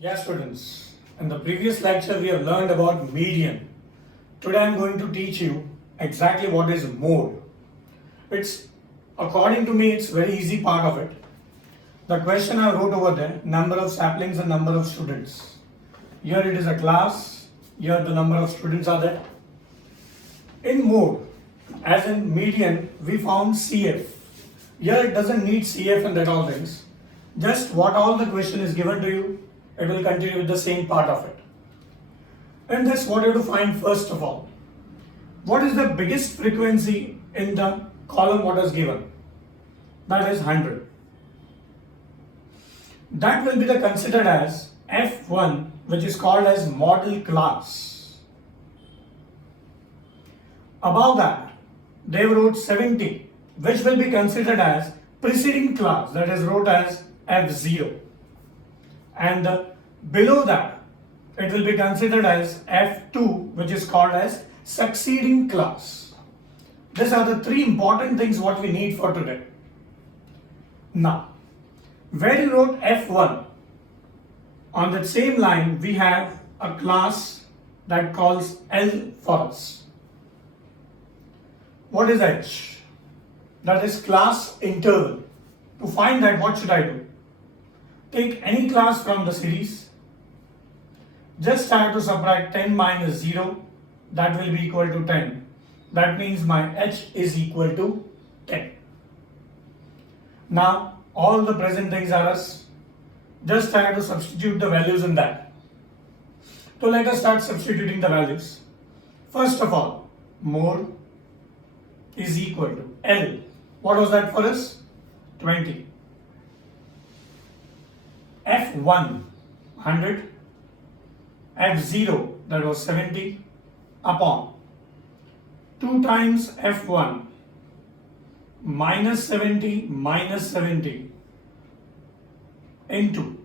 Yeah, students. In the previous lecture, we have learned about median. Today, I am going to teach you exactly what is mode. It's, according to me, it's very easy part of it. The question I wrote over there, number of saplings and number of students. Here it is a class. Here the number of students are there. In mode, as in median, we found CF. Here it doesn't need CF and that all things. Just what all the question is given to you, it will continue with the same part of it. And this what you have to find first of all. What is the biggest frequency in the column what is given? That is 100. That will be the considered as F1, which is called as model class. Above that, they wrote 70, which will be considered as preceding class, that is wrote as F0. And below that, it will be considered as F2, which is called as succeeding class. These are the three important things what we need for today. Now, where you wrote F1, on that same line we have a class that calls L for us. What is H? That is class interval. To find that, what should I do? Take any class from the series. Just try to subtract 10 minus 0. That will be equal to 10. That means my H is equal to 10. Now, all the present things are us. Just try to substitute the values in that. So let us start substituting the values. First of all, mode is equal to L. What was that for us? 20. F1, 100. F0, that was 70, upon 2 times F1 minus 70 into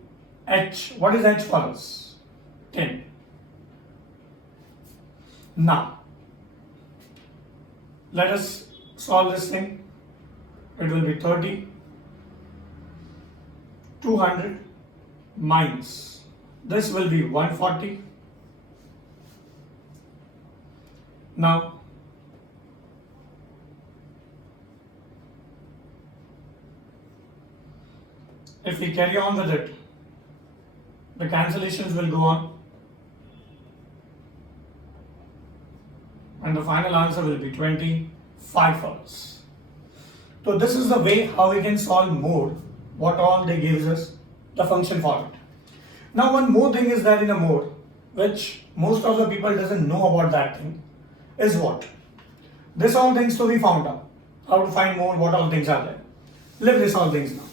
H. What is H for us? 10. Now, let us solve this thing. It will be 30, 200 minus, this will be 140. Now, if we carry on with it, the cancellations will go on and the final answer will be 25 for us. So this is the way how we can solve mode, what all they gives us, the function for it. Now one more thing is that in a mode, which most of the people doesn't know about that thing, is what? This all things to be found out. How to find mode, what all things are there. Leave this all things now.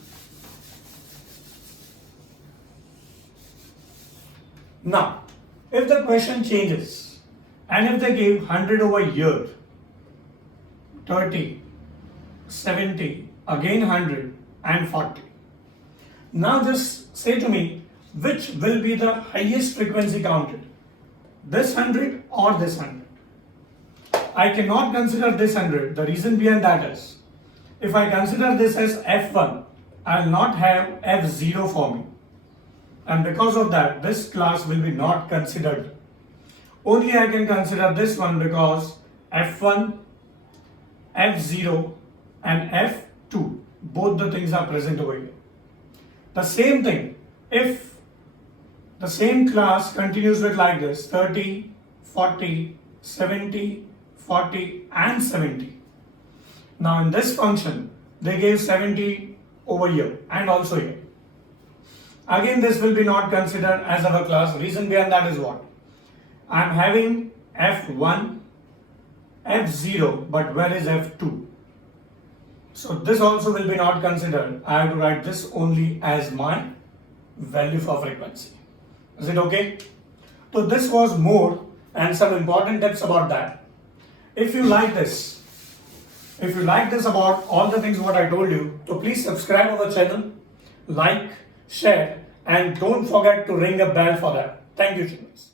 Now, if the question changes, and if they give 100 over year, 30, 70, again 100 and 40. Now just say to me, which will be the highest frequency counted? This 100 or this 100? I cannot consider this 100. The reason behind that is, if I consider this as F1, I will not have F0 for me. And because of that, this class will be not considered. Only I can consider this one because F1, F0 and F2, both the things are present over here. The same thing, if the same class continues with like this, 30, 40, 70, 40 and 70. Now in this function, they gave 70 over here and also here. Again, this will be not considered as our class. Reason behind that is what? I am having F1, F0, but where is F2? So this also will be not considered. I have to write this only as my value for frequency. Is it okay? So this was mode and some important tips about that. If you like this about all the things what I told you, so please subscribe our channel, like, share, and don't forget to ring a bell for that. Thank you, students.